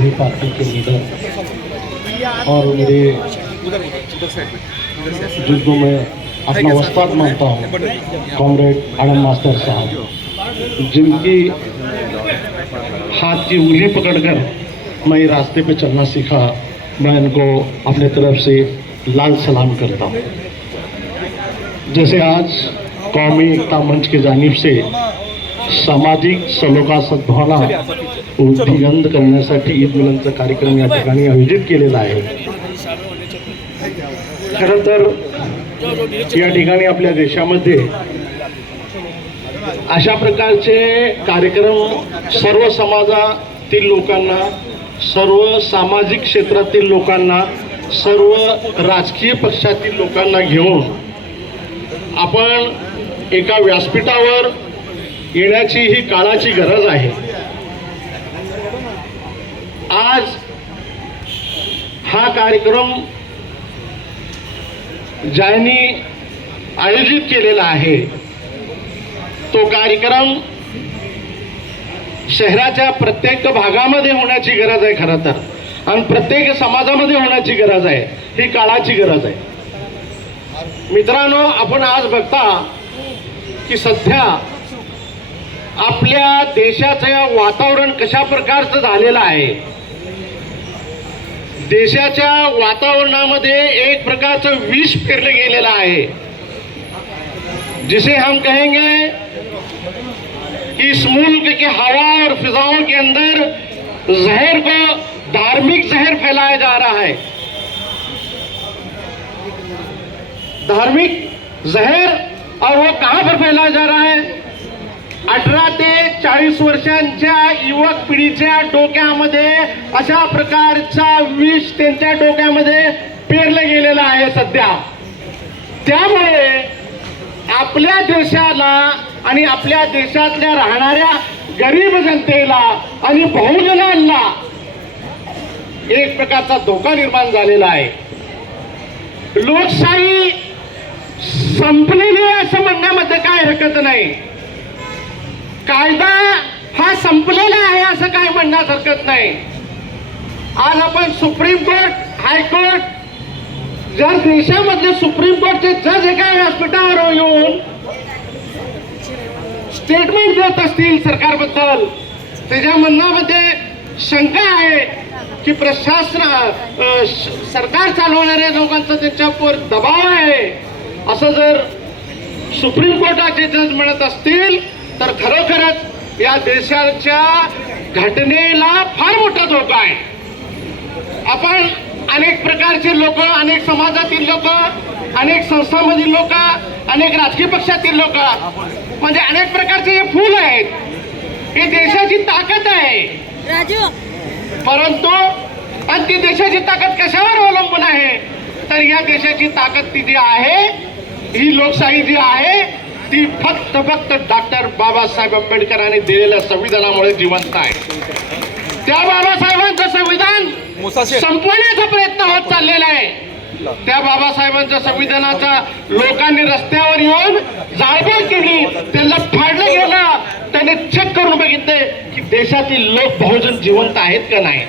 सभी पार्टी के लीडर और मेरे जिनको मैं अपना उस्ताद मानता हूँ, कॉमरेड आनंद मास्टर साहब, जिनकी हाथ की उंगली पकड़कर मैं रास्ते पे चलना सीखा, मैं इनको अपने तरफ से लाल सलाम करता हूँ। जैसे आज कौमी एकता मंच के जानिब से सामाजिक सलोखा सद्भावना उद्दीपन करण्यासाठी ईद मिलनचा कार्यक्रम या ठिकाणी आयोजित केलेला आहे। खरं तर या ठिकाणी आपल्या देशामध्ये अशा प्रकारचे कार्यक्रम सर्व समाजातील लोकांना, सर्व सामाजिक क्षेत्रातील लोकांना, सर्व राजकीय पक्षातील लोकांना घेऊन आपण एका व्यासपीठावर येण्याची ही काळाची गरज आहे। आज हा कार्यक्रम ज्यांनी आयोजित केलेला आहे तो कार्यक्रम शहराच्या प्रत्येक भागामध्ये होण्याची गरज आहे खरं तर, आणि प्रत्येक समाजामध्ये होण्याची गरज आहे, ही काळाची गरज आहे। मित्रांनो, आपण आज बघता की सध्या आपल्या देशाचं वातावरण कशा प्रकारचं झालेलं आहे। देशाच्या वातावरणामध्ये एक प्रकारचं विष पेरलं गेलेलं आहे, जिसे हम कहेंगे कि इस मुल्क की हवा और फिजाओं के अंदर जहर को, धार्मिक जहर फैलाया जा रहा है। धार्मिक जहर, और वो कहां पर फैलाया जा रहा है? 18 ते 40 वर्षांच्या युवक पिढीच्या डोक्यामध्ये अशा प्रकारचा विष त्यांच्या डोक्यामध्ये पेरलं गेलेलं आहे सध्या। त्यामुळे आपल्या देशाला आणि आपल्या देशातल्या राहणाऱ्या गरीब जनतेला आणि बहुजनांना एक प्रकारचा धोका निर्माण झालेला आहे। लोकशाही संपलेली आहे असं म्हणण्यामध्ये काय हरकत नाही, कायदा हा संपलेला आहे असं काय म्हणण्यास हरकत नाही। आज आपण सुप्रीम कोर्ट, हायकोर्ट, जर देशामधले सुप्रीम कोर्टचे जज एका व्यासपीठावर येऊन स्टेटमेंट देत असतील सरकारबद्दल, त्याच्या म्हणण्यामध्ये शंका आहे की सरकार चालवणाऱ्या लोकांचा त्यांच्यावर दबाव आहे, असं जर सुप्रीम कोर्टाचे जज म्हणत असतील तर खरोखरच या देशाच्या घटनेला फार मोठा धोका आहे। आपण अनेक प्रकारचे लोक, अनेक समाजातील लोक, अनेक संस्थांमधील लोक, अनेक राजकीय पक्षातील लोक, म्हणजे अनेक प्रकारचे हे फूल आहेत, ही देशाची ताकद आहे। परंतु आणि ती देशाची ताकद कशावर अवलंबून आहे? तर या देशाची ताकद ती जी आहे, ही लोकशाही जी आहे, ती फक्त डॉक्टर बाबासाहेब आंबेडकरांनी दिलेल्या संविधानामुळे जिवंत आहे। त्या बाबासाहेबांचं संविधान संपवण्याचा प्रयत्न होत चाललेला आहे। त्या बाबासाहेबांच्या संविधानाचा लोकांनी रस्त्यावर येऊन जाळपोळ केली, त्यांना फाडलं गेलं, त्याने चेक करून बघितले की देशातील लोक बहुजन जिवंत आहेत का नाही।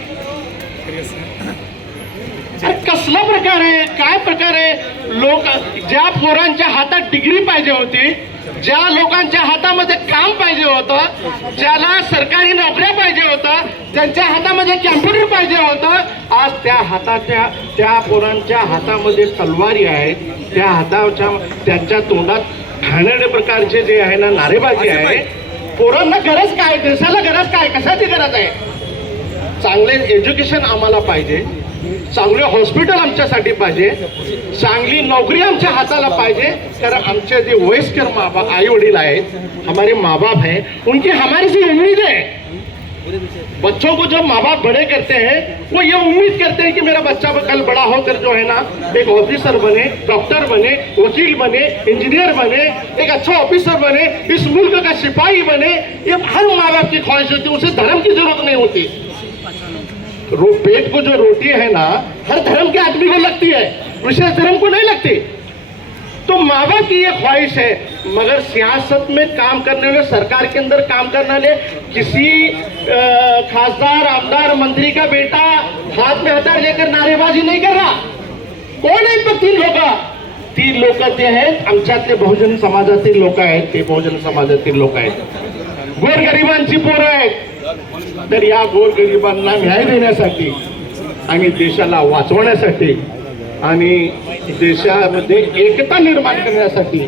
कसला प्रकार आहे, काय प्रकार आहे? लोक, ज्या पोरांच्या हातात डिग्री पाहिजे होती, ज्या लोकांच्या हातामध्ये काम पाहिजे होतं, ज्याला सरकारी नोकऱ्या पाहिजे होतं, ज्यांच्या हातामध्ये कॅम्प्युटर पाहिजे होतं, आज त्या पोरांच्या हातामध्ये तलवारी आहेत, त्या हाताच्या त्यांच्या तोंडात घाणेरडे प्रकारचे जे आहे ना नारेबाजी आहे। पोरांना गरज काय, देशाला गरज काय, कशाची गरज आहे? चांगले एज्युकेशन आम्हाला पाहिजे, चांगले हॉस्पिटल आमच्यासाठी पाहिजे, चांगली नौकरी आमच्या हाताला पाहिजे, कारण आमचे जे वयस्कर आई वडील आहेत, हमारे माँ बाप हैं, उनकी हमारी सी उम्मीद है। बच्चों को जब माँ बाप बड़े करते हैं, वो ये उम्मीद करते हैं कि मेरा बच्चा कल बड़ा होकर जो है ना एक ऑफिसर बने, डॉक्टर बने, वकील बने, इंजीनियर बने, एक अच्छा ऑफिसर बने, इस मुल्क का सिपाही बने। ये हर माँ बाप की ख्वाहिश होती है, उसे धर्म की जरूरत नहीं होती। पेट को जो रोटी है ना, हर धर्म के आदमी को लगती है, विशेष धर्म को नहीं लगती। तो माँ बाप की ये ख्वाहिश है मगर सियासत में काम करने वाले, सरकार के अंदर काम करने वाले किसी खासदार, आमदार, मंत्री का बेटा हाथ में हथियार लेकर नारेबाजी नहीं कर रहा. कोण आहेत तो तीन लोक ते आहेत आमच्यातले बहुजन समाजातील लोक आहेत. ते बहुजन समाजातील लोक आहेत, गोरगरिबांची पोरं आहेत. तर या गोरगरिबांना न्याय देण्यासाठी आणि देशाला वाचवण्यासाठी आणि देशामध्ये एकता निर्माण करण्यासाठी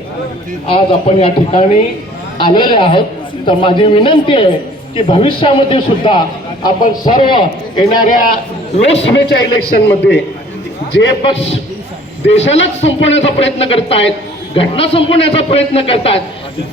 आज आपण या ठिकाणी आलेले आहोत. तर माझी विनंती आहे की भविष्यामध्ये सुद्धा आपण सर्व येणाऱ्या लोकसभेच्या इलेक्शनमध्ये जे पक्ष देशालाच संपवण्याचा प्रयत्न करतायत, घटना संपवण्याचा प्रयत्न करतात,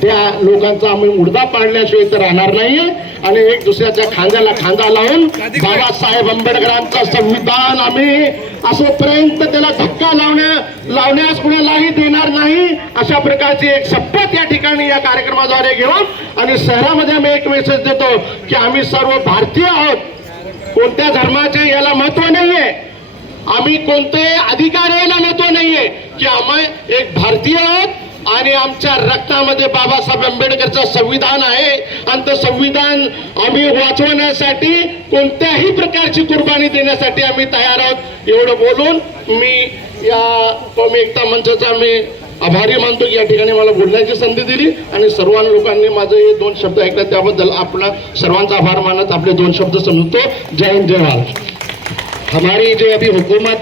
त्या लोकांचा आम्ही मुर्दा पाडल्याशिवाय तर राहणार नाहीये. आणि एक दुसऱ्याच्या खांद्याला खांदा लावून बाबासाहेब आंबेडकरांचं संविधान आम्ही असोपर्यंत त्याला धक्का लावण्यास कुणालाही देणार नाही, अशा प्रकारची एक शपथ या ठिकाणी या कार्यक्रमाद्वारे घेऊन आणि शहरामध्ये आम्ही एक मेसेज देतो की आम्ही सर्व भारतीय आहोत. कोणत्या धर्माचे याला महत्व नाहीये, आम्ही कोणते अधिकार याला महत्व नाहीये, की आम्ही एक भारतीय आहोत आणि आमच्या रक्तामध्ये बाबासाहेब आंबेडकरचं संविधान आहे आणि ते संविधान आम्ही वाचवण्यासाठी कोणत्याही प्रकारची कुर्बानी देण्यासाठी आम्ही तयार आहोत. एवढं बोलून मी या कौमी एकता मंचाचा मी आभारी मानतो की या ठिकाणी मला बोलण्याची संधी दिली आणि सर्व लोकांनी माझे हे 2 शब्द ऐकले त्याबद्दल आपला सर्वांचा आभार मानत आपले 2 शब्द समजतो. जय हिंद, जय भारत. हमारी जो अभी हुकूमत है